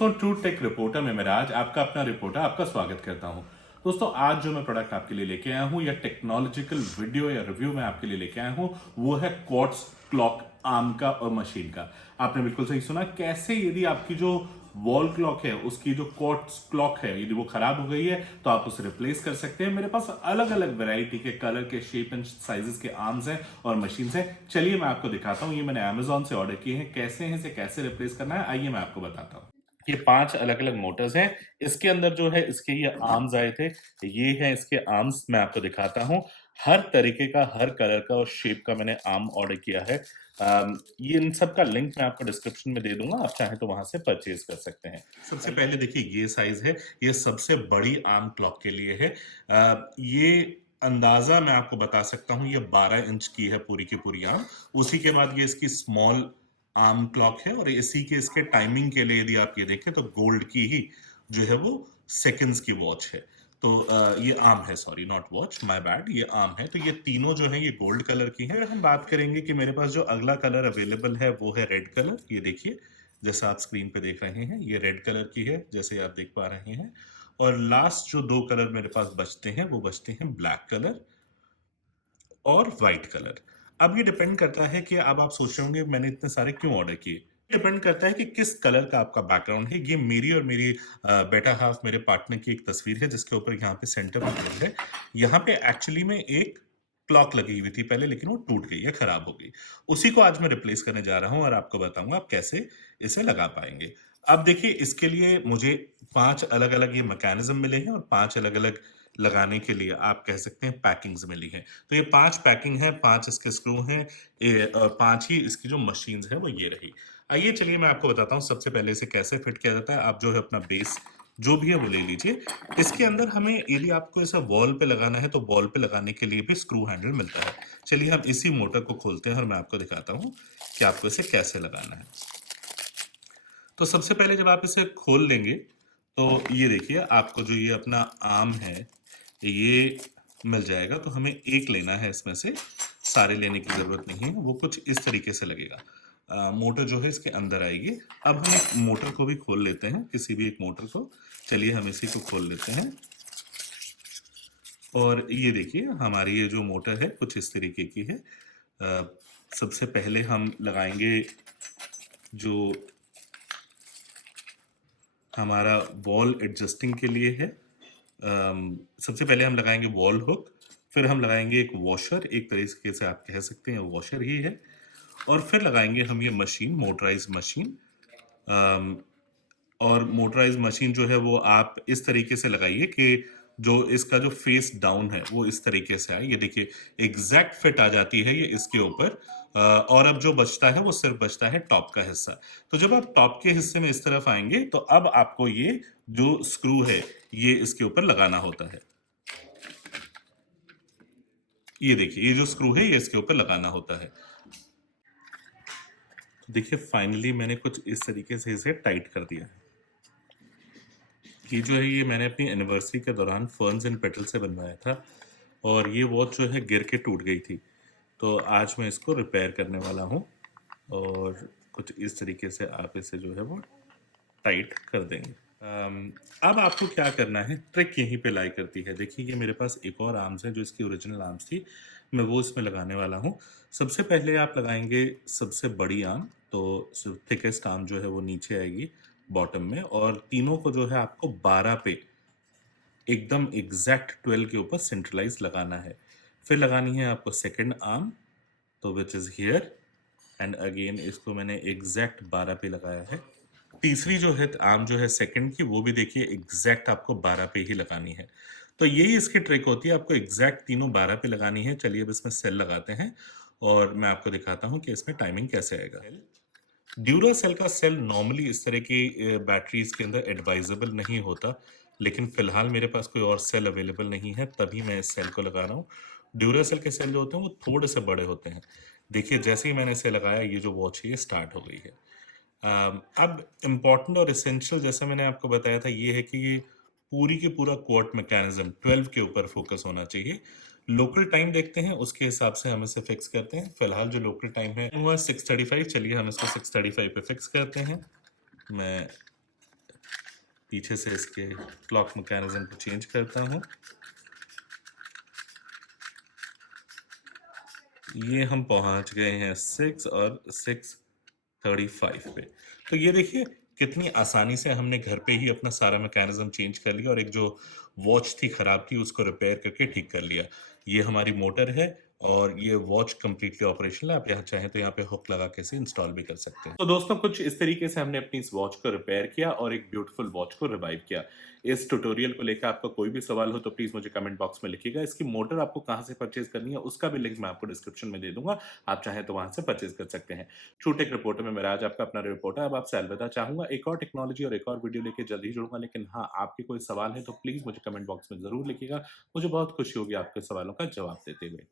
दोस्तों, true take reporter में मैं राज आपका अपना रिपोर्टर आपका स्वागत करता हूं। दोस्तों, आज जो मैं प्रोडक्ट आपके लिए लेके आया हूं या टेक्नोलॉजिकल वीडियो या रिव्यू मैं आपके लिए लेके आया हूं, वो है क्वार्ट्ज क्लॉक आर्म का और मशीन का। आपने बिल्कुल सही सुना। कैसे यदि आपकी जो वॉल क्लॉक है उसकी जो क्वार्ट्ज क्लॉक है यदि वो खराब हो गई है तो आप उसे रिप्लेस कर सकते हैं। मेरे पास अलग अलग वैरायटी के कलर के शेप एंड साइजेस के आर्म्स हैं और मशीन्स हैं। चलिए मैं आपको दिखाता हूं। ये मैंने अमेजोन से ऑर्डर किए हैं। कैसे हैं, इसे कैसे रिप्लेस करना है, आइए मैं आपको बताता हूं। ये 5 अलग-अलग मोटर्स हैं। इसके अंदर जो है इसके ये आर्म्स आए थे। ये हैं इसके आर्म्स, मैं आपको दिखाता हूँ। हर तरीके का, हर कलर का और शेप का मैंने आर्म ऑर्डर किया है। ये इन सब का लिंक मैं आपको डिस्क्रिप्शन में दे दूँगा, आप चाहें तो वहाँ से परचेज़ कर सकते हैं। सबसे पहले देखिए ये साइज़ है, ये सबसे बड़ी आर्म क्लॉक के लिए है। ये अंदाज़ा मैं आपको बता सकता हूँ, ये 12 इंच की है पूरी की पूरी आर्म। उसी के बाद ये इसकी स्मॉल आर्म क्लॉक है और इसी के इसके टाइमिंग के लिए यदि आप ये देखें तो गोल्ड की ही जो है वो सेकंड्स की वॉच है। तो ये आर्म है, sorry not watch, my bad, ये आर्म है। तो ये तीनों जो है ये गोल्ड कलर की है। हम बात करेंगे कि मेरे पास जो अगला कलर अवेलेबल है वो है रेड कलर। ये देखिए, जैसा आप स्क्रीन पे देख रहे हैं ये रेड कलर की है, जैसे आप देख पा रहे हैं। और लास्ट जो 2 कलर मेरे पास बचते हैं वो बचते हैं ब्लैक कलर और व्हाइट कलर। अब ये डिपेंड करता है कि अब आप सोच रहे होंगे मैंने इतने सारे क्यों ऑर्डर किए। डिपेंड करता है कि किस कलर का आपका बैकग्राउंड है। ये मेरी और मेरी बेटर हाफ मेरे पार्टनर की एक तस्वीर है जिसके ऊपर यहाँ पे सेंटर में गोल्ड है। यहाँ पे एक्चुअली में एक क्लॉक लगी हुई थी पहले, लेकिन वो टूट गई है, खराब हो गई। उसी को आज मैं रिप्लेस करने जा रहा हूँ और आपको बताऊंगा आप कैसे इसे लगा पाएंगे। अब देखिए, इसके लिए मुझे 5 अलग-अलग ये मैकेनिज्म मिले हैं और 5 अलग-अलग लगाने के लिए आप कह सकते हैं पैकिंग्स मिली हैं। तो ये 5 पैकिंग है, 5 इसके स्क्रू हैं, 5 ही इसकी जो मशीन्स है वो ये रही। आइए चलिए मैं आपको बताता हूँ सबसे पहले इसे कैसे फिट किया जाता है। आप जो है अपना बेस जो भी है वो ले लीजिए। इसके अंदर हमें यदि आपको इसे वॉल पे लगाना है तो वॉल पे लगाने के लिए भी स्क्रू हैंडल मिलता है। चलिए हम इसी मोटर को खोलते हैं और मैं आपको दिखाता हूँ कि आपको इसे कैसे लगाना है। तो सबसे पहले जब आप इसे खोल लेंगे तो ये देखिए, आपको जो ये अपना आर्म है ये मिल जाएगा। तो हमें एक लेना है इसमें से, सारे लेने की ज़रूरत नहीं है। वो कुछ इस तरीके से लगेगा। मोटर जो है इसके अंदर आएगी। अब हम एक मोटर को भी खोल लेते हैं, किसी भी एक मोटर को। चलिए हम इसी को खोल लेते हैं और ये देखिए हमारी ये जो मोटर है कुछ इस तरीके की है। सबसे पहले हम लगाएंगे जो हमारा वॉल एडजस्टिंग के लिए है। सबसे पहले हम लगाएंगे वॉल हुक, फिर हम लगाएंगे एक वॉशर, एक तरीके से आप कह सकते हैं वॉशर ही है, और फिर लगाएंगे हम ये मशीन, मोटराइज मशीन। और मोटराइज मशीन जो है वो आप इस तरीके से लगाइए कि जो इसका जो फेस डाउन है वो इस तरीके से आए। ये देखिए एग्जैक्ट फिट आ जाती है ये इसके ऊपर। और अब जो बचता है वो सिर्फ बचता है टॉप का हिस्सा। तो जब आप टॉप के हिस्से में इस तरफ आएंगे तो अब आपको ये जो स्क्रू है ये इसके ऊपर लगाना होता है। ये देखिए, ये जो स्क्रू है ये इसके ऊपर लगाना होता है। देखिए फाइनली मैंने कुछ इस तरीके से इसे टाइट कर दिया है। ये जो है ये मैंने अपनी एनिवर्सरी के दौरान फर्न्स एंड पेटल से बनवाया था और ये वॉच जो है गिर के टूट गई थी। तो आज मैं इसको रिपेयर करने वाला हूँ और कुछ इस तरीके से आप इसे जो है वो टाइट कर देंगे। अब आपको क्या करना है, ट्रिक यहीं पे लाई करती है। देखिए ये मेरे पास एक और आर्म्स है जो इसकी ओरिजिनल आर्म्स थी, मैं वो इसमें लगाने वाला हूँ। सबसे पहले आप लगाएंगे सबसे बड़ी आर्म, तो थिकेस्ट आर्म जो है वो नीचे आएगी बॉटम में, और तीनों को जो है आपको 12 पे एकदम एग्जैक्ट 12 के ऊपर सेंट्रलाइज लगाना है। फिर लगानी है आपको सेकंड आर्म, तो which is here, and again इसको मैंने एग्जैक्ट 12 पे लगाया है। तीसरी जो है आर्म जो है सेकंड की, वो भी देखिए एग्जैक्ट आपको 12 पे ही लगानी है। तो यही इसकी ट्रिक होती है, आपको एग्जैक्ट तीनों 12 पे लगानी है। चलिए अब इसमें सेल लगाते हैं और मैं आपको दिखाता हूँ कि इसमें टाइमिंग कैसे आएगा। ड्यूरा सेल का सेल नॉर्मली इस तरह की बैटरीज के अंदर एडवाइजेबल नहीं होता, लेकिन फिलहाल मेरे पास कोई और सेल अवेलेबल नहीं है, तभी मैं इस सेल को लगा रहा हूँ। ड्यूरा सेल के सेल जो होते हैं वो थोड़े से बड़े होते हैं। देखिए जैसे ही मैंने इसे लगाया ये जो वॉच है ये स्टार्ट हो गई है। अब इम्पॉर्टेंट और इसेंशियल जैसे मैंने आपको बताया था ये है कि ये पूरी की पूरा क्वार्ट मैकेनिज्म 12 के ऊपर फोकस होना चाहिए। लोकल टाइम देखते हैं, उसके हिसाब से हम इसे फिक्स करते हैं। फिलहाल जो लोकल टाइम है हुआ 6:35। चलिए हम इसको 6:35 पे फिक्स करते हैं। मैं पीछे से इसके क्लॉक मैकेनिज्म को चेंज करता हूँ। ये हम पहुंच गए हैं 6 और 6:35 पे। तो ये देखिए कितनी आसानी से हमने घर पे ही अपना सारा मैकेनिज्म चेंज कर लिया और एक जो वॉच थी खराब थी उसको रिपेयर करके ठीक कर लिया। ये हमारी मोटर है और ये वॉच कंप्लीटली ऑपरेशनल है। आप यहाँ चाहें तो यहाँ पे हुक लगा के इसे इंस्टॉल भी कर सकते हैं। तो दोस्तों कुछ इस तरीके से हमने अपनी इस वॉच को रिपेयर किया और एक ब्यूटीफुल वॉच को रिवाइव किया। इस ट्यूटोरियल को लेकर आपका कोई भी सवाल हो तो प्लीज मुझे कमेंट बॉक्स में लिखिएगा। इसकी मोटर आपको कहाँ से परचेज करनी है उसका भी लिंक मैं आपको डिस्क्रिप्शन में दे दूंगा। आप चाहें तो वहां से परचेज कर सकते हैं। छोटे रिपोर्टर में मेरा आज आपका अपना रिपोर्टर। अब आपसे अलविदा चाहूंगा। एक और टेक्नोलॉजी और एक और वीडियो लेके जल्द ही जुड़ूंगा। लेकिन हाँ, आपके कोई सवाल है तो प्लीज मुझे कमेंट बॉक्स में जरूर लिखिएगा। मुझे बहुत खुशी होगी आपके सवालों का जवाब देते हुए।